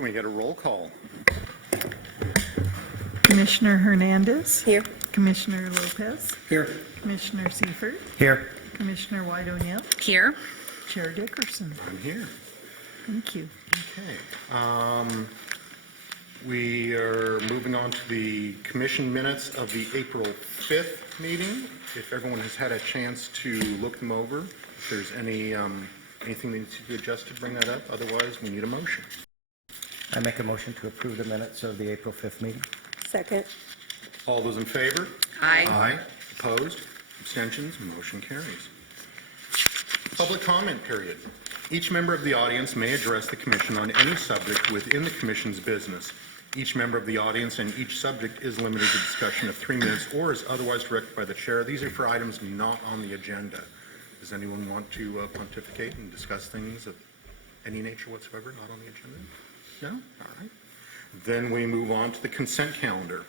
Can we get a roll call? Commissioner Hernandez. Here. Commissioner Lopez. Here. Commissioner Seifert. Here. Commissioner White O'Neill. Here. Chair Dickerson. I'm here. Thank you. Okay. We are moving on to the commission minutes of the April 5th meeting. If everyone has had a chance to look them over, if there's anything that needs to be adjusted, bring that up. Otherwise, we need a motion. I make a motion to approve the minutes of the April 5th meeting. Second. All those in favor? Aye. Aye. Opposed? Abstentions? Motion carries. Public comment period. Each member of the audience may address the commission on any subject within the commission's business. Each member of the audience and each subject is limited to discussion of 3 minutes or is otherwise directed by the chair. These are for items not on the agenda. Does anyone want to pontificate and discuss things of any nature whatsoever not on the agenda? No? All right. Then we move on to the consent calendar.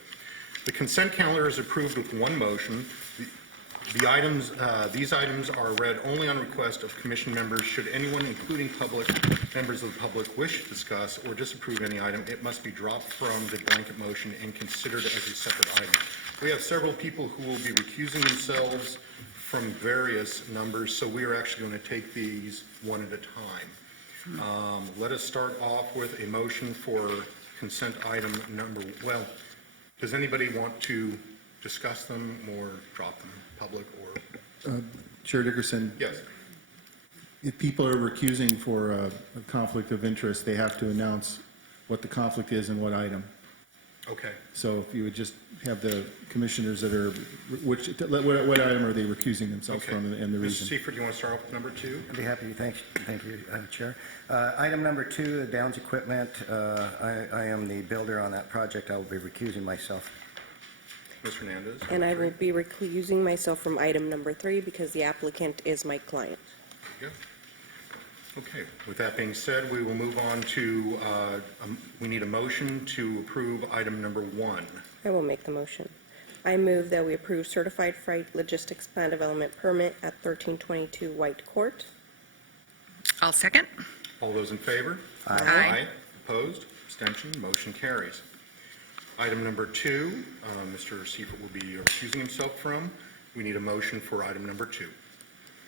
The consent calendar is approved with one motion. These items are read only on request of commission members. Should anyone, including members of the public, wish to discuss or disapprove any item, it must be dropped from the blanket motion and considered as a separate item. We have several people who will be recusing themselves from various numbers, so we are actually going to take these one at a time. Let us start off with a motion for consent item number, does anybody want to discuss them or drop them, public or? Chair Dickerson, Yes. if people are recusing for a conflict of interest, they have to announce what the conflict is and what item. Okay. So if you would just have the commissioners that are, what item are they recusing themselves Okay. from and the Mr. reason? Seifert, do you want to start off with number 2? I'd be happy to. Thank you, Chair. Item number 2, Downs Equipment. I am the builder on that project. I will be recusing myself. Ms. Hernandez? And I will be recusing myself from item number 3 because the applicant is my client. Yeah. Okay. With that being said, we will move on to, we need a motion to approve item number 1. I will make the motion. I move that we approve Certified Freight Logistics Plan Development Permit at 1322 White Court. I'll second. All those in favor? Aye. Opposed? Abstention? Motion carries. Item number 2, Mr. Seifert will be recusing himself from. We need a motion for item number 2.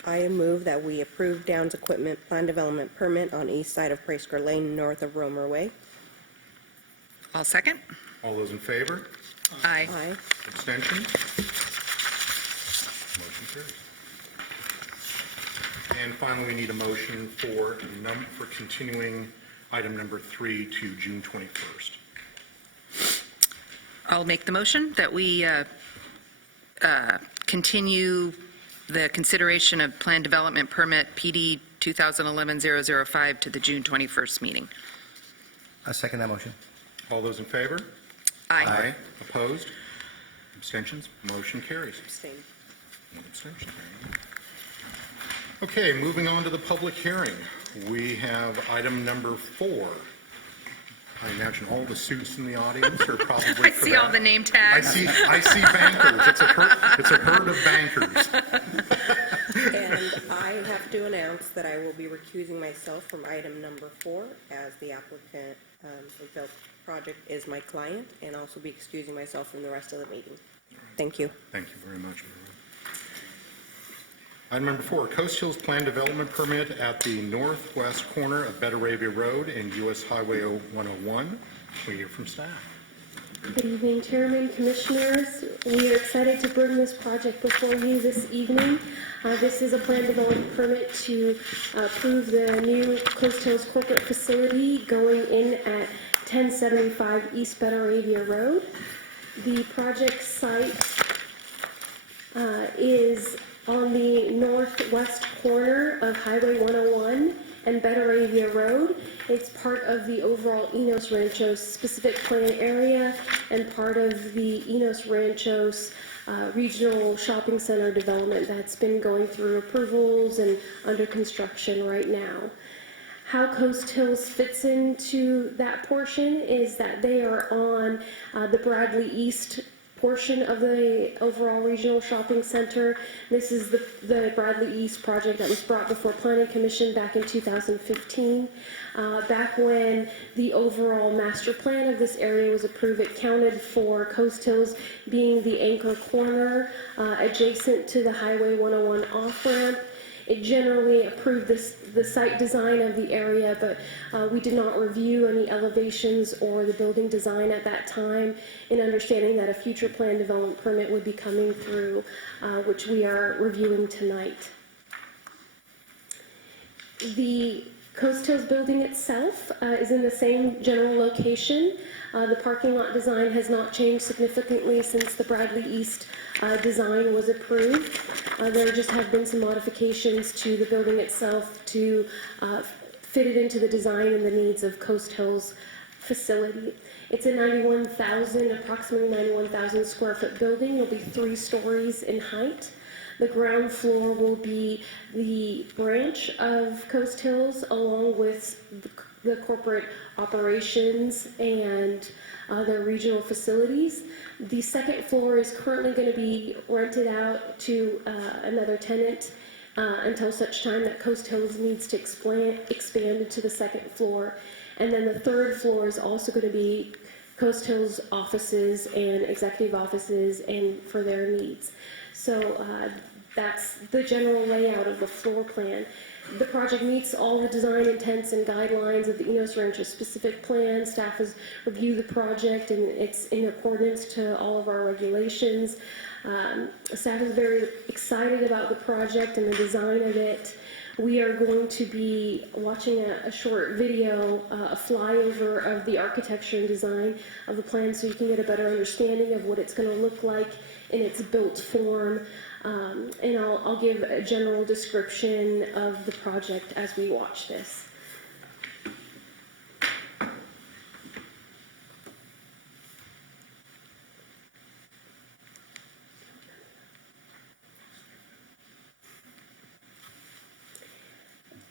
I move that we approve Downs Equipment Plan Development Permit on east side of Prasker Lane, north of Romer Way. I'll second. All those in favor? Aye. Aye. Abstention? Motion carries. And finally, we need a motion for continuing item number 3 to June 21st. I'll make the motion that we continue the consideration of Plan Development Permit PD 2011-005 to the June 21st meeting. I second that motion. All those in favor? Aye. Opposed? Abstentions? Motion carries. Abstain. One abstention. Okay, moving on to the public hearing. We have item number 4. I imagine all the suits in the audience are probably I for see that. all the name I tags. see bankers. It's a herd of bankers. And I have to announce that I will be recusing myself from item number 4 as the applicant, the project is my client, and also be excusing myself from the rest of the meeting. Thank you. Thank you very much. Item number 4, Coast Hills Plan Development Permit at the northwest corner of Betaravia Road and US Highway 101. We hear from staff. Good evening, Chairman, Commissioners. We are excited to bring this project before you this evening. This is a plan development permit to approve the new Coast Hills corporate facility going in at 1075 East Betaravia Road. The project site is on the northwest corner of Highway 101 and Betaravia Road. It's part of the overall Enos Ranchos specific plan area and part of the Enos Ranchos regional shopping center development that's been going through approvals and under construction right now. How Coast Hills fits into that portion is that they are on the Bradley East portion of the overall regional shopping center. This is the Bradley East project that was brought before Planning Commission back in 2015. Back when the overall master plan of this area was approved, it counted for Coast Hills being the anchor corner adjacent to the Highway 101 off-ramp. It generally approved the site design of the area, but we did not review any elevations or the building design at that time, in understanding that a future plan development permit would be coming through, which we are reviewing tonight. The Coast Hills building itself is in the same general location. The parking lot design has not changed significantly since the Bradley East design was approved. There just have been some modifications to the building itself to fit it into the design and the needs of Coast Hills facility. It's a approximately 91,000 square foot building. It'll be 3 stories in height. The ground floor will be the branch of Coast Hills, along with the corporate operations and their regional facilities. The second floor is currently going to be rented out to another tenant until such time that Coast Hills needs to expand into the second floor. And then the third floor is also going to be Coast Hills offices and executive offices and for their needs. So that's the general layout of the floor plan. The project meets all the design intents and guidelines of the Enos Rancho specific plan. Staff has reviewed the project and it's in accordance to all of our regulations. Staff is very excited about the project and the design of it. We are going to be watching a short video, a flyover of the architecture and design of the plan, so you can get a better understanding of what it's going to look like in its built form. And I'll give a general description of the project as we watch this.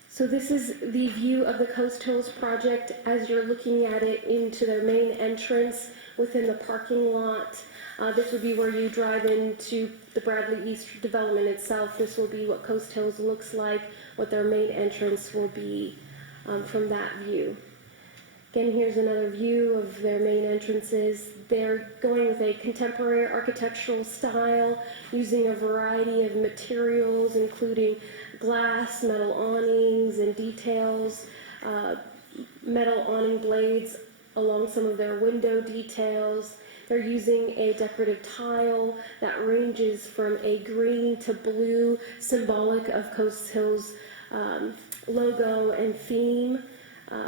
So this is the view of the Coast Hills project as you're looking at it into their main entrance within the parking lot. This would be where you drive into the Bradley East development itself. This will be what Coast Hills looks like, what their main entrance will be from that view. Again, here's another view of their main entrances. They're going with a contemporary architectural style, using a variety of materials, including glass, metal awnings, and details, metal awning blades along some of their window details. They're using a decorative tile that ranges from a green to blue, symbolic of Coast Hills logo and theme,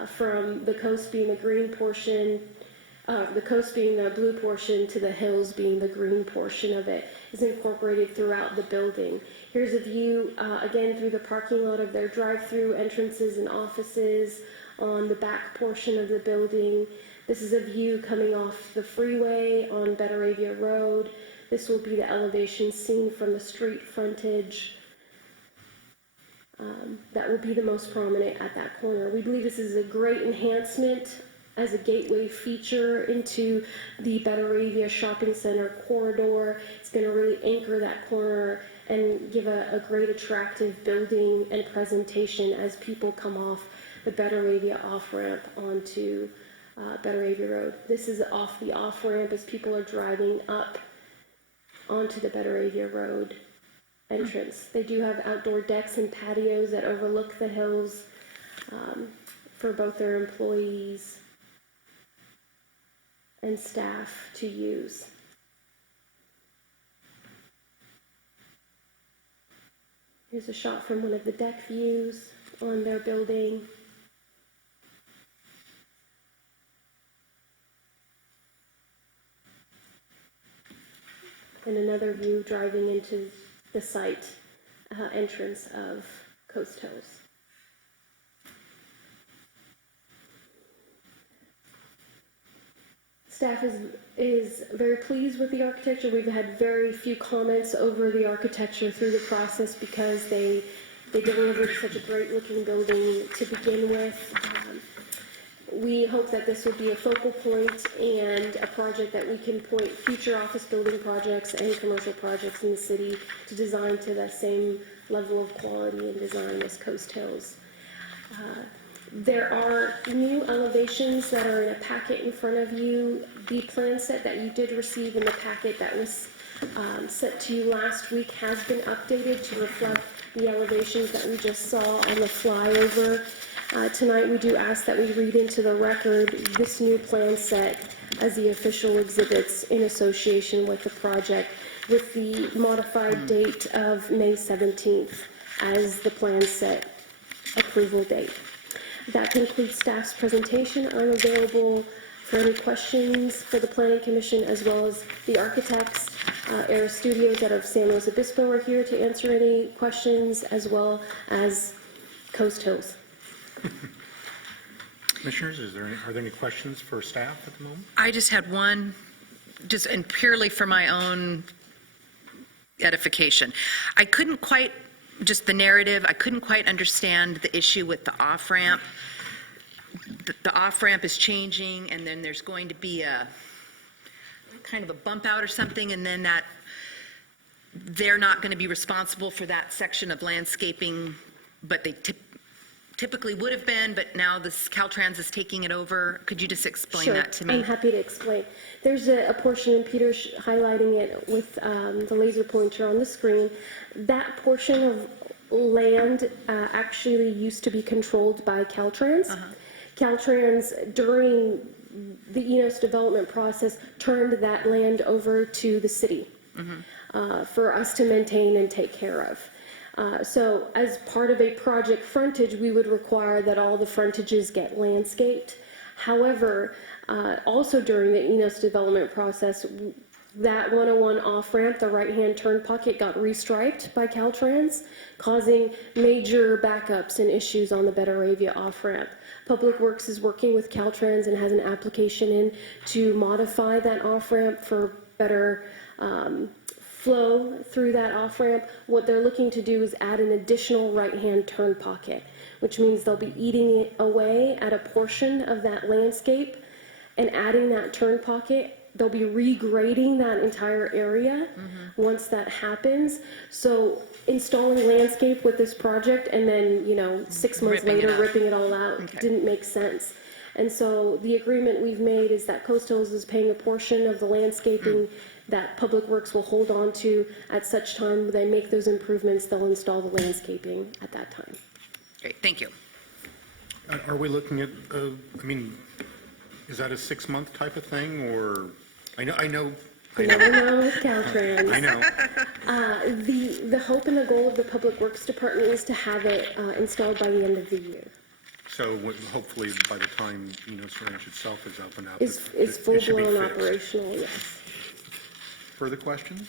from the coast being the green portion, the coast being the blue portion, to the hills being the green portion of it, is incorporated throughout the building. Here's a view, again, through the parking lot of their drive-through entrances and offices on the back portion of the building. This is a view coming off the freeway on Betaravia Road. This will be the elevation seen from the street frontage. That will be the most prominent at that corner. We believe this is a great enhancement as a gateway feature into the Betaravia Shopping Center corridor. It's going to really anchor that corner and give a great attractive building and presentation as people come off the Betaravia off-ramp onto Betaravia Road. This is off the off-ramp as people are driving up onto the Betaravia Road entrance. They do have outdoor decks and patios that overlook the hills for both their employees and staff to use. Here's a shot from one of the deck views on their building. And another view driving into the site entrance of Coast Hills. Staff is very pleased with the architecture. We've had very few comments over the architecture through the process because they delivered such a great looking building to begin with. we hope that this would be a focal point and a project that we can point future office building projects and commercial projects in the city to design to the same level of quality and design as Coast Hills. There are new elevations that are in a packet in front of you. The plan set that you did receive in the packet that was sent to you last week has been updated to reflect the elevations that we just saw on the flyover. Tonight, we do ask that we read into the record this new plan set as the official exhibits in association with the project, with the modified date of May 17th as the plan set approval date. That concludes staff's presentation. I'm available for any questions for the Planning Commission, as well as the architects. Air Studios out of San Luis Obispo are here to answer any questions, as well as Coast Hills. Commissioners, are there any questions for staff at the moment? I just had one, just and purely for my own edification. I couldn't quite, just the narrative, I couldn't quite understand the issue with the off-ramp. The off-ramp is changing, and then there's going to be a kind of a bump out or something, and then that they're not going to be responsible for that section of landscaping, but they typically would have been, but now this Caltrans is taking it over. Could you just explain that to me? I'm happy to explain. There's a portion, and Peter's highlighting it with the laser pointer on the screen. That portion of land actually used to be controlled by Caltrans. Caltrans, during the Enos development process, turned that land over to the city for us to maintain and take care of. So as part of a project frontage, we would require that all the frontages get landscaped. However, also during the Enos development process, that 101 off-ramp, the right-hand turn pocket, got restriped by Caltrans, causing major backups and issues on the Betaravia off-ramp. Public Works is working with Caltrans and has an application in to modify that off-ramp for better flow through that off-ramp. What they're looking to do is add an additional right-hand turn pocket, which means they'll be eating it away at a portion of that landscape and adding that turn pocket. They'll be regrading that entire area once that happens. So installing landscape with this project and then, 6 months Ripping it later, out. ripping it all out Okay. didn't make sense. And so the agreement we've made is that Coast Hills is paying a portion of the landscaping that Public Works will hold on to. At such time they make those improvements, they'll install the landscaping at that time. Great, thank you. Are we looking at, is that a 6-month type of thing, or, I know, You never know with Caltrans. I know. The hope and the goal of the Public Works Department is to have it installed by the end of the year. So hopefully by the time Enos Ranch itself is up and up, Is it should be full-blown fixed. operational, yes. Further questions?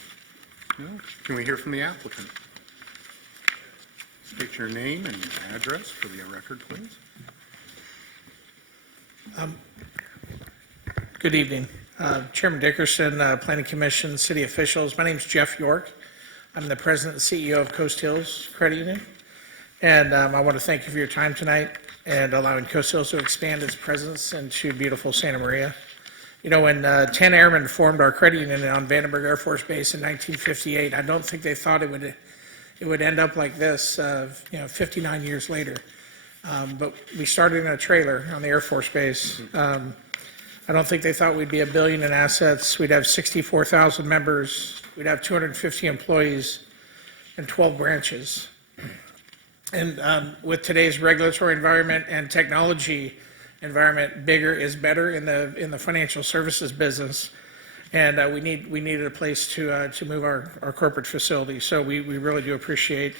No? Can we hear from the applicant? State your name and address for the record, please. Good evening. Chairman Dickerson, Planning Commission, city officials. My name's Jeff York. I'm the president and CEO of Coast Hills Credit Union. And I want to thank you for your time tonight and allowing Coast Hills to expand its presence into beautiful Santa Maria. When 10 airmen formed our credit union on Vandenberg Air Force Base in 1958, I don't think they thought it would end up like this, 59 years later. But we started in a trailer on the Air Force Base. I don't think they thought we'd be $1 billion in assets. We'd have 64,000 members. We'd have 250 employees and 12 branches. And with today's regulatory environment and technology environment, bigger is better in the financial services business. And we needed a place to move our corporate facility. So we really do appreciate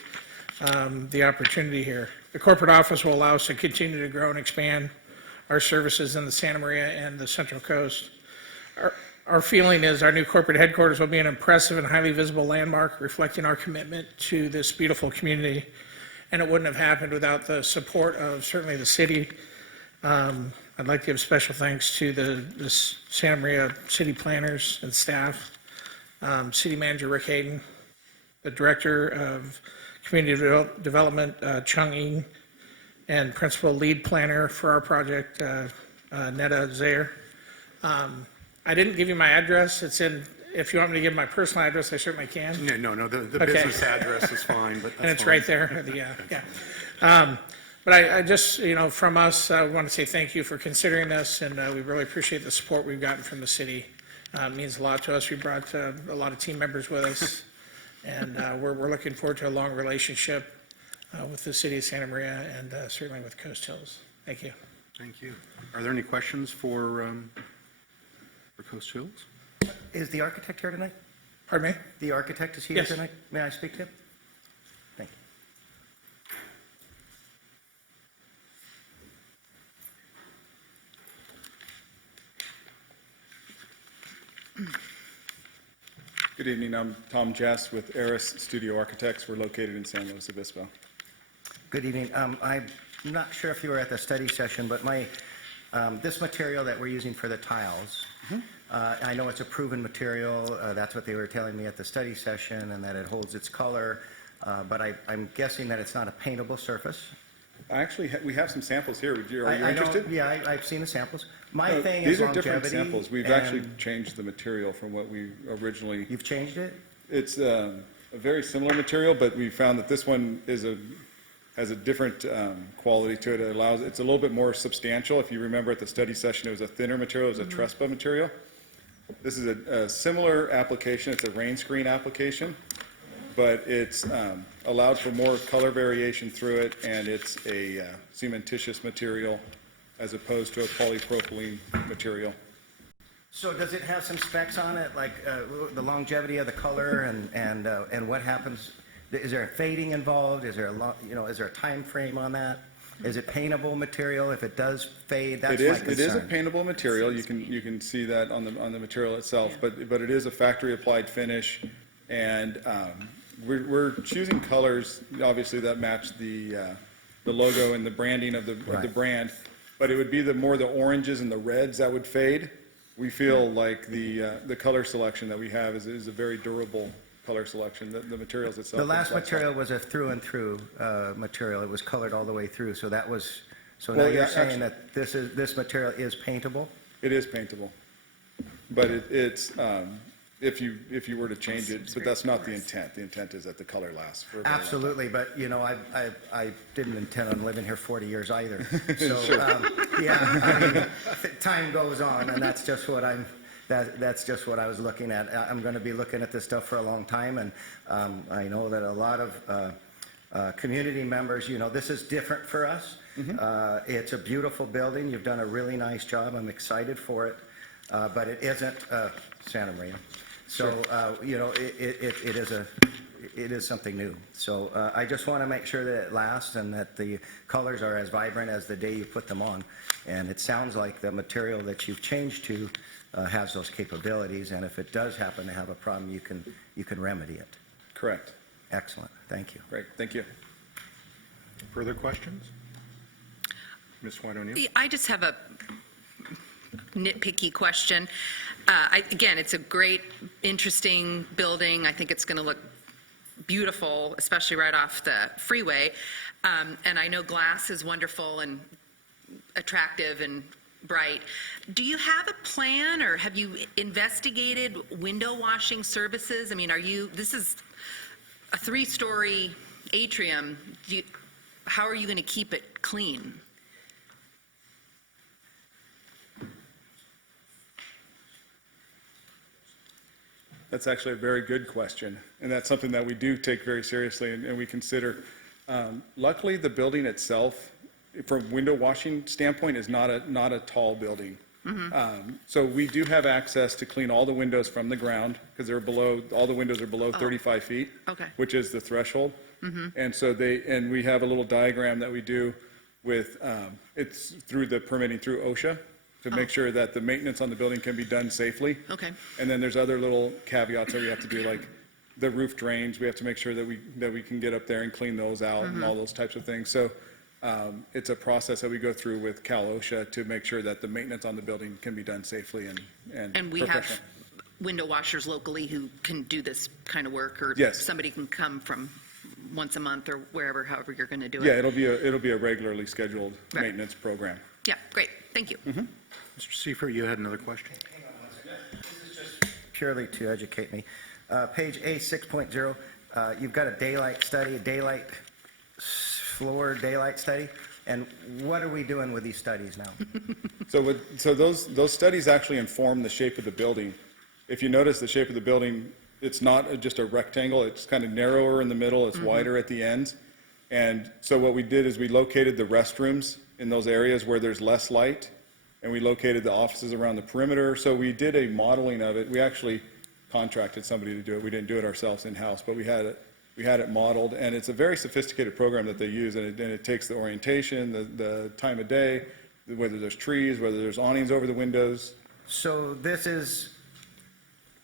the opportunity here. The corporate office will allow us to continue to grow and expand our services in the Santa Maria and the Central Coast. Our feeling is our new corporate headquarters will be an impressive and highly visible landmark reflecting our commitment to this beautiful community. And it wouldn't have happened without the support of certainly the city. I'd like to give special thanks to the Santa Maria city planners and staff, City Manager Rick Hayden, the Director of Community Development, Chung Ing, and Principal Lead Planner for our project, Netta Zaire. I didn't give you my address. It's in, if you want me to give my personal address, I certainly can. No, the Okay. business address is fine, but that's And it's fine. right there, But I just, from us, I want to say thank you for considering this, and we really appreciate the support we've gotten from the city. It means a lot to us. We brought a lot of team members with us, and we're looking forward to a long relationship with the city of Santa Maria and certainly with Coast Hills. Thank you. Thank you. Are there any questions for Coast Hills? Is the architect here tonight? Pardon me? The architect, is he here Yes. tonight? May I speak to him? Thank you. Good evening, I'm Tom Jess with Eris Studio Architects. We're located in San Luis Obispo. Good evening. I'm not sure if you were at the study session, but this material that we're using for the tiles, I know it's a proven material. That's what they were telling me at the study session, and that it holds its color. But I'm guessing that it's not a paintable surface. Actually, we have some samples here. Are you I know- interested? Yeah, I've seen the samples. My No, thing these is are different longevity. samples. We've actually and changed the material from what we originally. You've changed it? It's a very similar material, but we found that this one has a different quality to it. It's a little bit more substantial. If you remember at the study session, it was a thinner material. It was a Trespa material. This is a similar application. It's a rain screen application, but it's allowed for more color variation through it, and it's a cementitious material as opposed to a polypropylene material. So does it have some specs on it, like the longevity of the color and what happens? Is there a fading involved? Is there is there a time frame on that? Is it paintable material? If it does fade, that's my concern. It is a paintable material. You can see that on the material itself, but it is a factory applied finish, and we're choosing colors obviously that match the logo and the branding of the Right. brand, but it would be more the oranges and the reds that would fade. We feel like the color selection that we have is a very durable color selection. The materials itself. The last reflects material was a through and through material. It was colored all the way through, so that was, so now Well, you're yeah, saying actually- that this material is paintable? It is paintable, but it's if you were to change it, but that's not the intent. The intent is that the color lasts for a very long time. Absolutely, but I didn't intend on living here 40 years either. So, Sure. Time goes on, and that's just what I was looking at. I'm going to be looking at this stuff for a long time, and I know that a lot of community members, this is different for us. It's a beautiful building. You've done a really nice job. I'm excited for it, but it isn't Santa Maria. So, it is something new. So I just want to make sure that it lasts and that the colors are as vibrant as the day you put them on. And it sounds like the material that you've changed to has those capabilities. And if it does happen to have a problem, you can remedy it. Correct. Excellent. Thank you. Great. Thank you. Further questions? Ms. White O'Neill? I just have a nitpicky question. Again, it's a great, interesting building. I think it's going to look beautiful, especially right off the freeway. And I know glass is wonderful and attractive and bright. Do you have a plan, or have you investigated window washing services? I mean, this is a 3-story atrium. How are you going to keep it clean? That's actually a very good question, and that's something that we do take very seriously and we consider. Luckily, the building itself, from window washing standpoint, is not a tall building. So we do have access to clean all the windows from the ground because all the windows are below 35 feet, Okay. which is the threshold. And so we have a little diagram that we do with, it's through the permitting through OSHA to make sure that the maintenance on the building can be done safely. Okay. And then there's other little caveats that we have to do, like the roof drains. We have to make sure that we can get up there and clean those out and all those types of things. So it's a process that we go through with Cal OSHA to make sure that the maintenance on the building can be done safely and We have professionally. window washers locally who can do this kind of work, or Yes. somebody can come from once a month or however you're going to do it? Yeah, it'll be a regularly scheduled Right. maintenance program. Yeah, great, thank you. Mr. Seifert, you had another question? Purely to educate me. Page A, 6.0, you've got a daylight study, floor daylight study, and what are we doing with these studies now? So those studies actually inform the shape of the building. If you notice the shape of the building, it's not just a rectangle, it's kind of narrower in the middle, it's wider at the ends. And so what we did is we located the restrooms in those areas where there's less light, and we located the offices around the perimeter. So we did a modeling of it. We actually contracted somebody to do it. We didn't do it ourselves in-house, but we had it modeled, and it's a very sophisticated program that they use, and it takes the orientation, the time of day, whether there's trees, whether there's awnings over the windows. So this is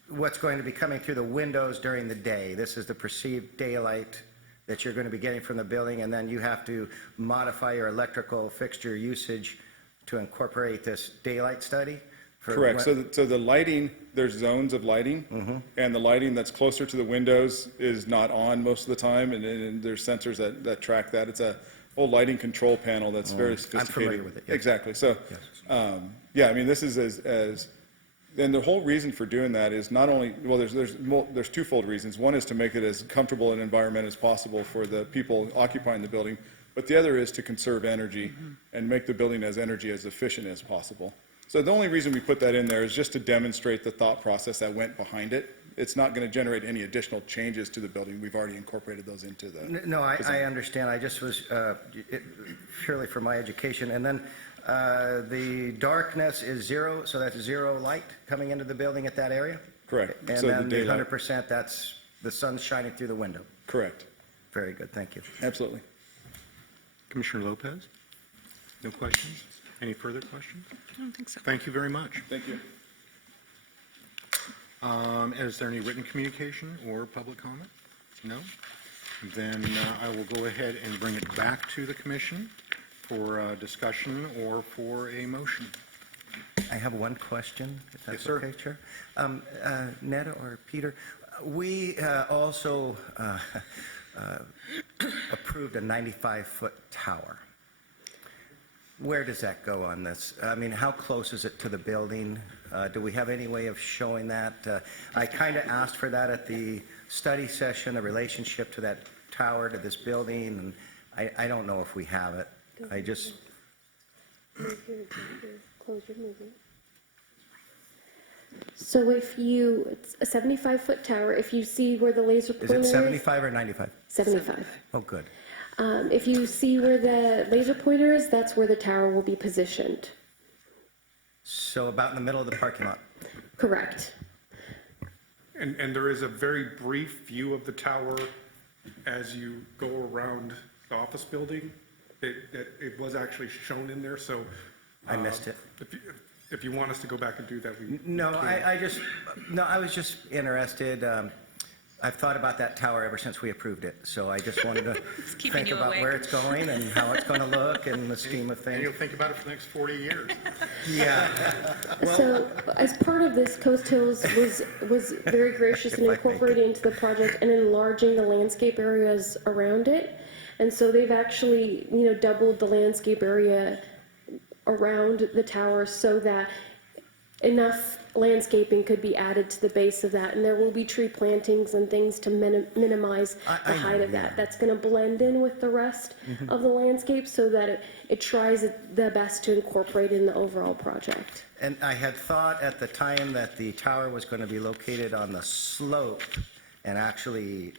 what's going to be coming through the windows during the day. This is the perceived daylight that you're going to be getting from the building, and then you have to modify your electrical fixture usage to incorporate this daylight study? for Correct. what- So the lighting, there's zones of lighting, and the lighting that's closer to the windows is not on most of the time, and there's sensors that track that. It's a whole lighting control panel that's very sophisticated. familiar with it, yes. Exactly. So, yeah, I mean, this is and the whole reason for doing that is not only, well, there's twofold reasons. One is to make it as comfortable an environment as possible for the people occupying the building, but the other is to conserve energy and make the building as energy as efficient as possible. So the only reason we put that in there is just to demonstrate the thought process that went behind it. It's not going to generate any additional changes to the building. We've already incorporated those into the. No, I understand. I just was, purely for my education. And then the darkness is zero, so that's zero light coming into the building at that area? Correct. And So the then the daylight- 100%, that's the sun shining through the window. Correct. Very good, thank you. Absolutely. Commissioner Lopez? No questions? Any further questions? I don't think so. Thank you very much. Thank you. Is there any written communication or public comment? No? Then I will go ahead and bring it back to the commission for discussion or for a motion. I have one question, if that's Yes, sir. okay, Chair. Netta or Peter, we also approved a 95-foot tower. Where does that go on this? I mean, how close is it to the building? Do we have any way of showing that? I kind of asked for that at the study session, a relationship to that tower, to this building, and I don't know if we have it. I just, Close your movie. So if you, it's a 75-foot tower, if you see where the laser is pointer it is. 75 or 95? 75. Oh, good. If you see where the laser pointer is, that's where the tower will be positioned. So about in the middle of the parking lot. Correct. And there is a very brief view of the tower as you go around the office building. It was actually shown in there, so. I missed it. If you want us to go back and do that, we. No, can. I was just interested. I've thought about that tower ever since we approved it, so I just wanted to keeping think you about awake. where it's going and how it's going to look and the scheme of And things. you'll think about it for the next 40 years. Yeah. So as part of this, Coast Hills was very gracious in If I make it. incorporating into the project and enlarging the landscape areas around it. And so they've actually, doubled the landscape area around the tower so that enough landscaping could be added to the base of that. And there will be tree plantings and things to minimize the I know, height of yeah. that. That's going to blend in with the rest of the landscape so that it tries the best to incorporate in the overall project. And I had thought at the time that the tower was going to be located on the slope and actually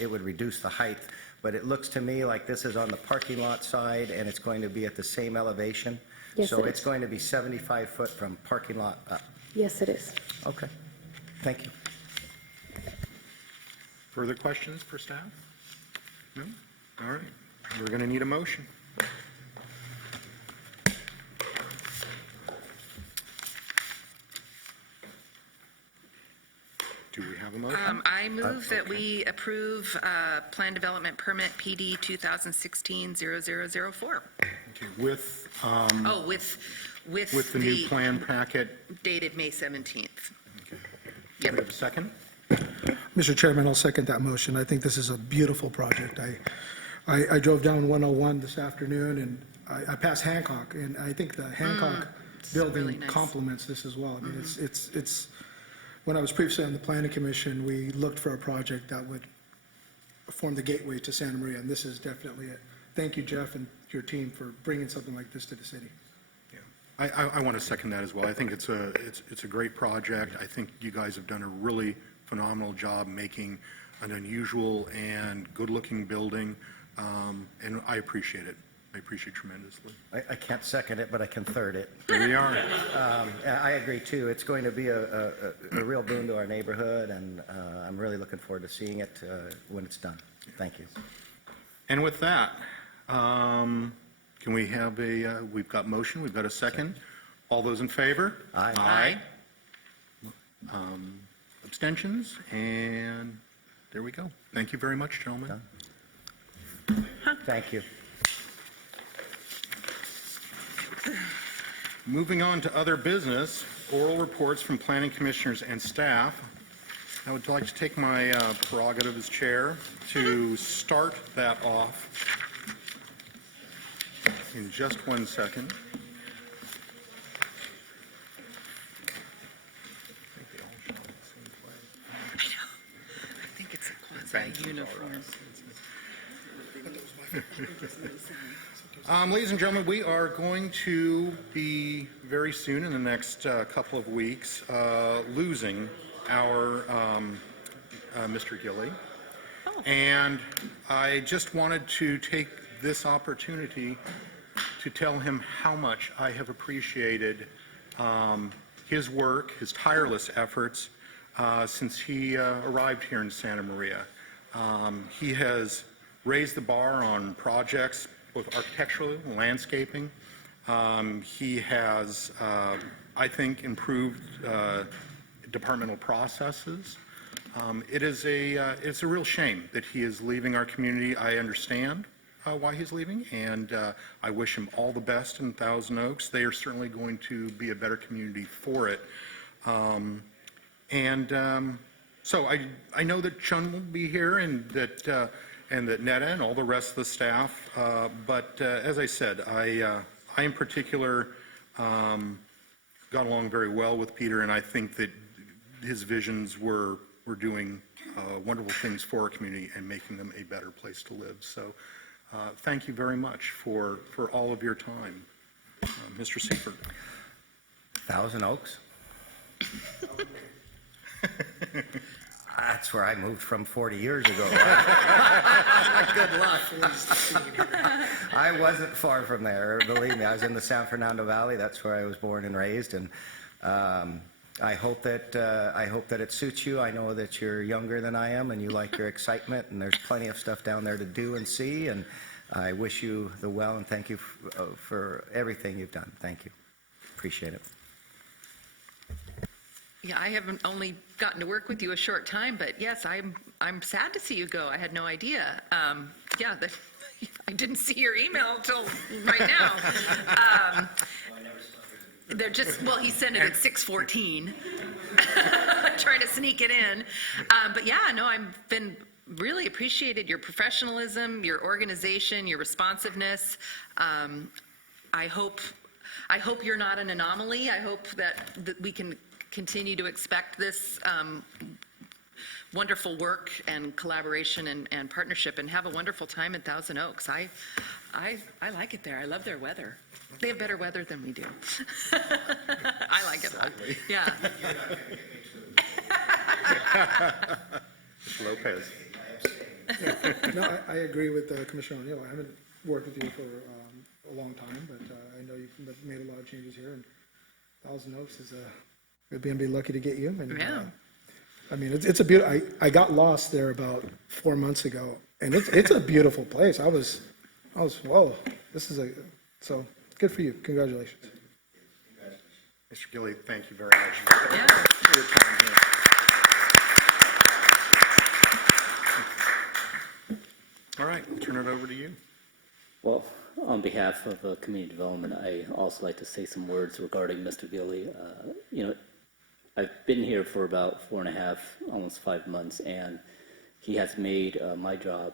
it would reduce the height. But it looks to me like this is on the parking lot side and it's going to be at the same elevation. Yes, So it it's is. going to be 75 foot from parking lot up. Yes, it is. Okay. Thank you. Further questions for staff? No? All right. We're going to need a motion. Do we have a motion? I move that we approve Plan Development Permit PD 2016-0004. Okay, with With the new plan packet, dated May 17th. do we have a second? Mr. Chairman, I'll second that motion. I think this is a beautiful project. I drove down 101 this afternoon, and I passed Hancock, and I think the Hancock really building nice. complements this as well. I mean, it's, when I was previously on the planning commission, we looked for a project that would form the gateway to Santa Maria, and this is definitely it. Thank you, Jeff, and your team for bringing something like this to the city. Yeah. I want to second that as well. I think it's a great project. I think you guys have done a really phenomenal job making an unusual and good-looking building, and I appreciate it. I appreciate it tremendously. I can't second it, but I can third it. Here we are. I agree too. It's going to be a real boon to our neighborhood, and I'm really looking forward to seeing it when it's done. Thank you. And with that, can we have we've got motion, we've got a second. All those in favor? Aye. Abstentions? And there we go. Thank you very much, gentlemen. Thank you. Moving on to other business, oral reports from planning commissioners and staff. I would like to take my prerogative as chair to start that off in just 1 second. I think it's a quasi-uniform. Ladies and gentlemen, we are going to be very soon, in the next couple of weeks, losing our Mr. Gilly. And I just wanted to take this opportunity to tell him how much I have appreciated his work, his tireless efforts since he arrived here in Santa Maria. He has raised the bar on projects, both architecturally and landscaping. He has, I think, improved departmental processes. It's a real shame that he is leaving our community. I understand why he's leaving, and I wish him all the best in Thousand Oaks. They are certainly going to be a better community for it. So I know that Chun will be here, and that Netta and all the rest of the staff. But as I said, I in particular got along very well with Peter, and I think that his visions were doing wonderful things for our community and making them a better place to live. So thank you very much for all of your time. Mr. Seifert. Thousand Oaks? That's where I moved from 40 years ago. Good luck. I wasn't far from there, believe me. I was in the San Fernando Valley. That's where I was born and raised. And I hope that it suits you. I know that you're younger than I am, and you like your excitement. And there's plenty of stuff down there to do and see. And I wish you the well, and thank you for everything you've done. Thank you. Appreciate it. Yeah, I haven't only gotten to work with you a short time, but yes, I'm sad to see you go. I had no idea. Yeah, I didn't see your email until right now. They're just, well, he sent it at 6:14, trying to sneak it in. But yeah, no, I've been really appreciated your professionalism, your organization, your responsiveness. I hope you're not an anomaly. I hope that we can continue to expect this wonderful work and collaboration and partnership, and have a wonderful time in Thousand Oaks. I like it there. I love their weather. They have better weather than we do. I like it. Yeah. Mr. Lopez. No, I agree with Commissioner O'Neill. I haven't worked with you for a long time, but I know you've made a lot of changes here, and Thousand Oaks is we're going to be lucky to get you. And, Yeah. I mean, it's a beautiful. I got lost there about 4 months ago, and it's a beautiful place. I was whoa, so good for you. Congratulations. Mr. Gilly, thank you very much for your time here. All right, I'll turn it over to you. Well, on behalf of community development, I also like to say some words regarding Mr. Gilly. I've been here for about 4.5, almost 5 months, and he has made my job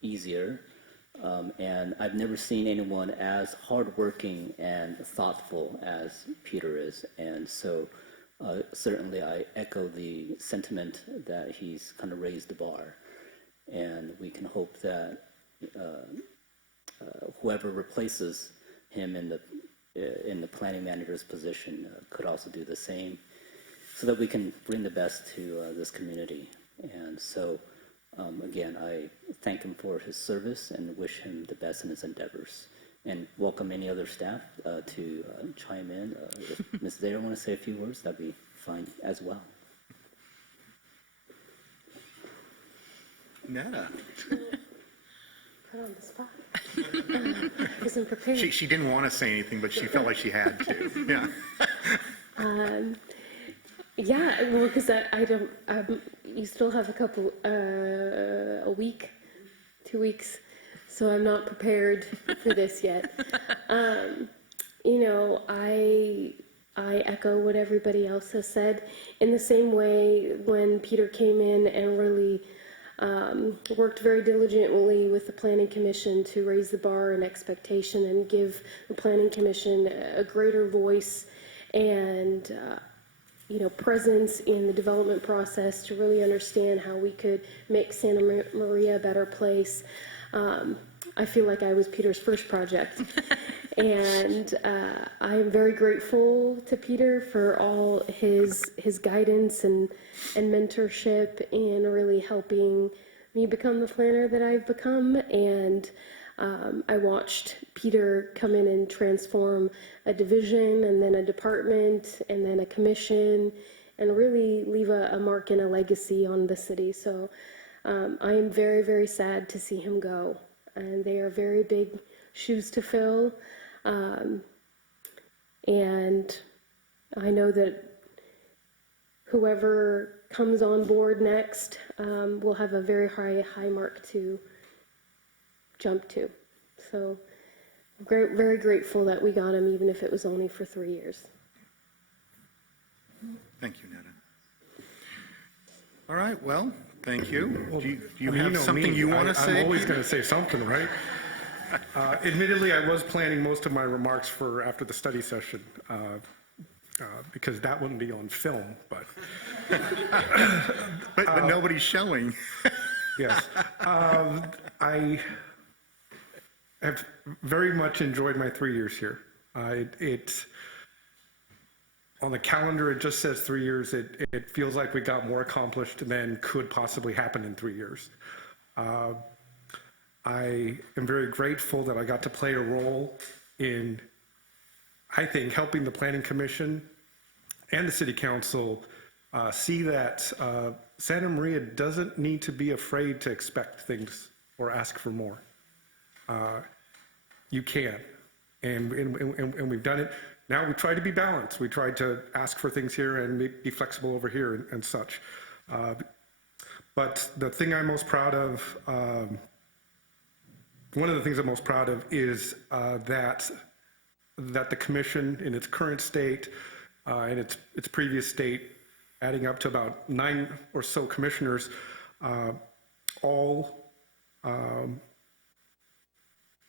easier. And I've never seen anyone as hardworking and thoughtful as Peter is. And so certainly I echo the sentiment that he's kind of raised the bar. And we can hope that whoever replaces him in the planning manager's position could also do the same, so that we can bring the best to this community. And so, again, I thank him for his service and wish him the best in his endeavors. And welcome any other staff to chime in. If Ms. Zaire want to say a few words, that'd be fine as well. Netta. Put on the spot. I wasn't prepared. She didn't want to say anything, but she felt like she had to. Yeah. Yeah, well, because I don't, you still have a couple, a week, 2 weeks, so I'm not prepared for this yet. You know, I echo what everybody else has said. In the same way, when Peter came in and really worked very diligently with the Planning Commission to raise the bar and expectation and give the Planning Commission a greater voice and you know, presence in the development process to really understand how we could make Santa Maria a better place. I feel like I was Peter's first project. And I am very grateful to Peter for all his guidance and mentorship in really helping me become the planner that I've become. And I watched Peter come in and transform a division and then a department and then a commission and really leave a mark and a legacy on the city. So I am very, very sad to see him go. And they are very big shoes to fill. And I know that whoever comes on board next will have a very high mark to jump to. So very grateful that we got him, even if it was only for 3 years. Thank you, Netta. All right, well, thank you. Do you I mean, have know something me. you want to say? I'm always going to say something, right? Admittedly, I was planning most of my remarks for after the study session, because that wouldn't be on film, but. But nobody's showing. Yes. I have very much enjoyed my 3 years here. On the calendar, it just says 3 years. It feels like we got more accomplished than could possibly happen in 3 years. I am very grateful that I got to play a role in, I think, helping the Planning Commission and the City Council see that Santa Maria doesn't need to be afraid to expect things or ask for more. You can, and we've done it. Now we try to be balanced. We try to ask for things here and be flexible over here and such. But the thing I'm most proud of, one of the things I'm most proud of is that the commission in its current state and its previous state, adding up to about 9 or so commissioners, all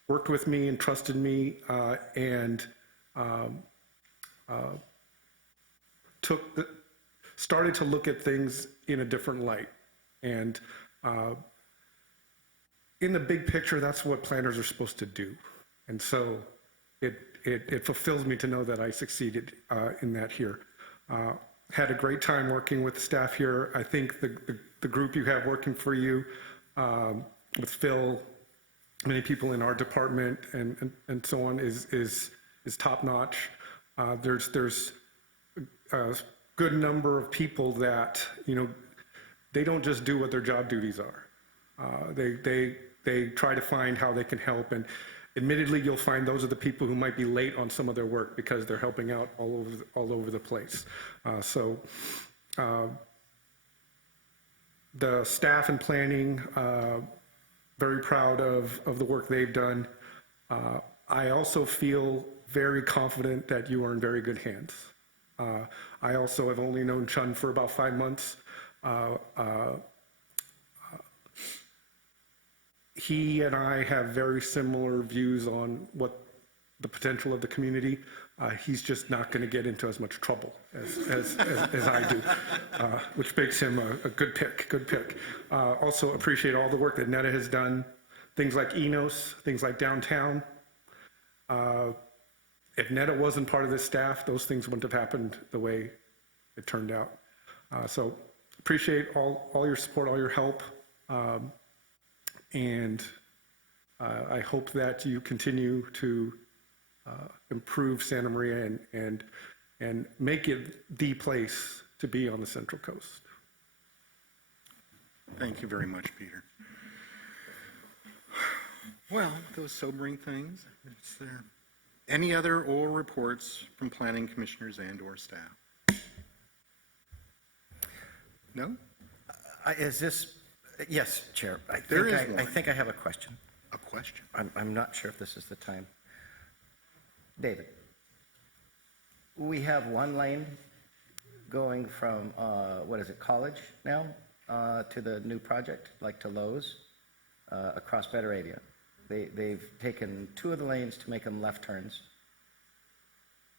worked with me and trusted me and started to look at things in a different light. And in the big picture, that's what planners are supposed to do. And so it fulfills me to know that I succeeded in that here. Had a great time working with the staff here. I think the group you have working for you, with Phil, many people in our department and so on is top notch. There's a good number of people that, you know, they don't just do what their job duties are. They try to find how they can help, and admittedly, you'll find those are the people who might be late on some of their work because they're helping out all over the place. The staff and planning, very proud of the work they've done. I also feel very confident that you are in very good hands. I also have only known Chun for about 5 months. he and I have very similar views on what the potential of the community. He's just not going to get into as much trouble as I do, which makes him a good pick. Also appreciate all the work that Netta has done, things like Enos, things like downtown. If Netta wasn't part of this staff, those things wouldn't have happened the way it turned out. So appreciate all your support, all your help. And I hope that you continue to improve Santa Maria and make it the place to be on the Central Coast. Thank you very much, Peter. Well, those sobering things. Is there any other oral reports from planning commissioners and/or staff? No? Is this, yes, Chair. I one. think I have a question. A question? I'm not sure if this is the time. David, we have one lane going from, what is it, College now, to the new project, like to Lowe's, across Betaravia. They've taken 2 of the lanes to make them left turns,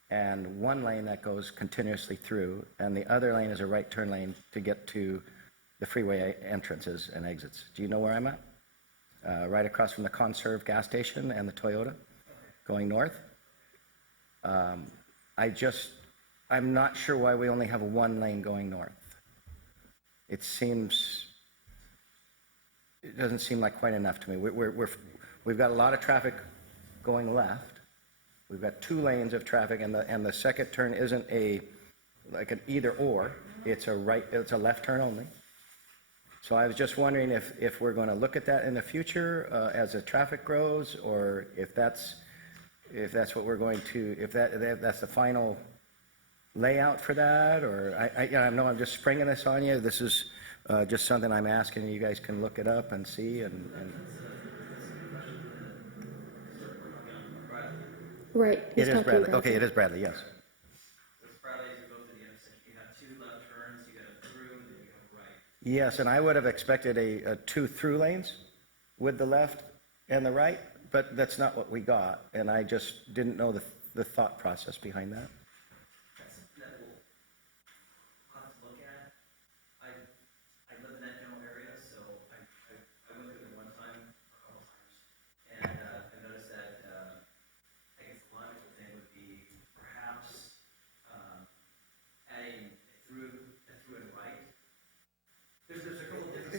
and 1 lane that goes continuously through, and the other lane is a right turn lane to get to the freeway entrances and exits. Do you know where I'm at? Right across from the Conserve gas station and the Toyota, going north. I'm not sure why we only have 1 lane going north. It doesn't seem like quite enough to me. We've got a lot of traffic going left. We've got 2 lanes of traffic, and the second turn isn't like an either or. It's a left turn only. So I was just wondering if we're going to look at that in the future as the traffic grows, or if that's what we're going to, if that's the final layout for that, or I know I'm just springing this on you. This is just something I'm asking. You guys can look it up and see. Right. It is Bradley. Okay, it is Bradley. Yes. Yes, and I would have expected a 2 through lanes with the left and the right, but that's not what we got, and I just didn't know the thought process behind that. I'll have to look at. I live in that general area, so I went through it one time, a couple times, and I noticed that I guess the logical thing would be perhaps adding a through and right.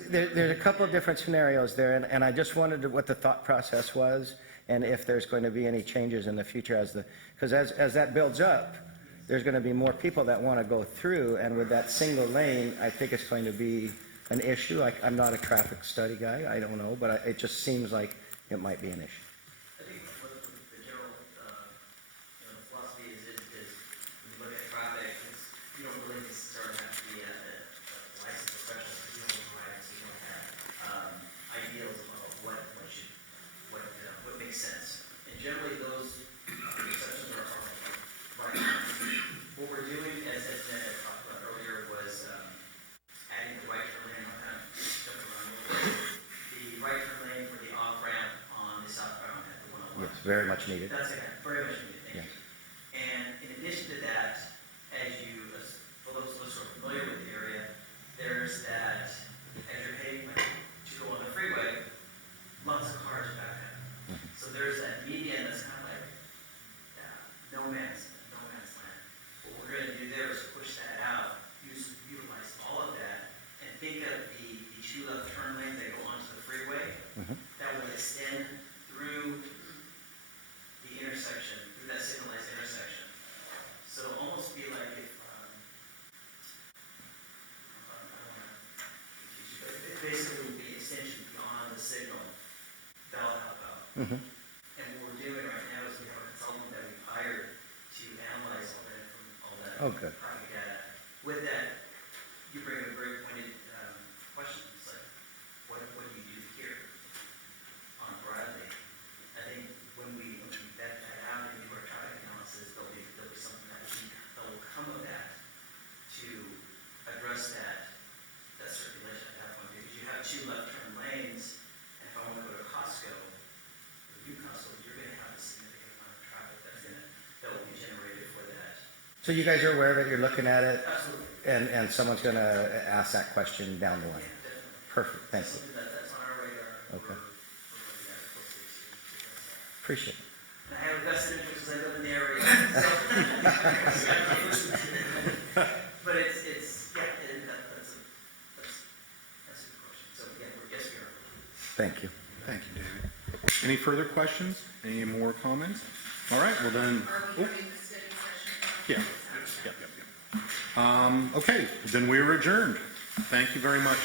There's a couple of different scenarios there, and I just wondered what the thought process was, and if there's going to be any changes in the future because as that builds up, there's going to be more people that want to go through, and with that single lane, I think it's going to be an issue. I'm not a traffic study guy, I don't know, but it just seems like it might be an issue. I think what the general philosophy is when you look at traffic, you don't really necessarily have to be a licensed professional to do those rides. You don't have ideals of what makes sense. And generally, those exceptions are right. What we're doing, as Ned had talked about earlier, was adding the right turn lane. I'll kind of jump around a little bit. The right turn lane for the off-ramp on the southbound at the 101. Yes, very much needed. That's very much needed, thank you. And in addition to that, for those who are familiar with the area, there's that, as you're heading to go on the freeway, lots of cars back up. So there's that median that's kind of like no man's land. What we're going to do there is push that out, utilize all of that, and think of the 2 left turn lanes that go onto the freeway that will extend through the intersection, through that signalized intersection. So it'll almost be like if, I don't want to confuse you, but it basically will be extension beyond the signal that'll help out. And what we're doing right now is we have a consultant that we've hired to analyze all that Okay. traffic data. With that, you bring a very pointed question. It's like, what do you do here on Bradley? I think when we vet that out and do our traffic analysis, there'll be something that will come of that to address that circulation at that point. Because you have 2 left turn lanes, and if I want to go to So you guys are aware that you're looking at it, and someone's going to ask that question down the line? Perfect, thank you. That's on our radar. Okay. Appreciate it. I have a vested interest because I live in the area. But it's, yeah, and that's a good question. So, yeah, yes, we are. Thank you. Thank you, David. Any further questions? Any more comments? All right, well then. Oh. Yeah. Okay, then we are adjourned. Thank you very much.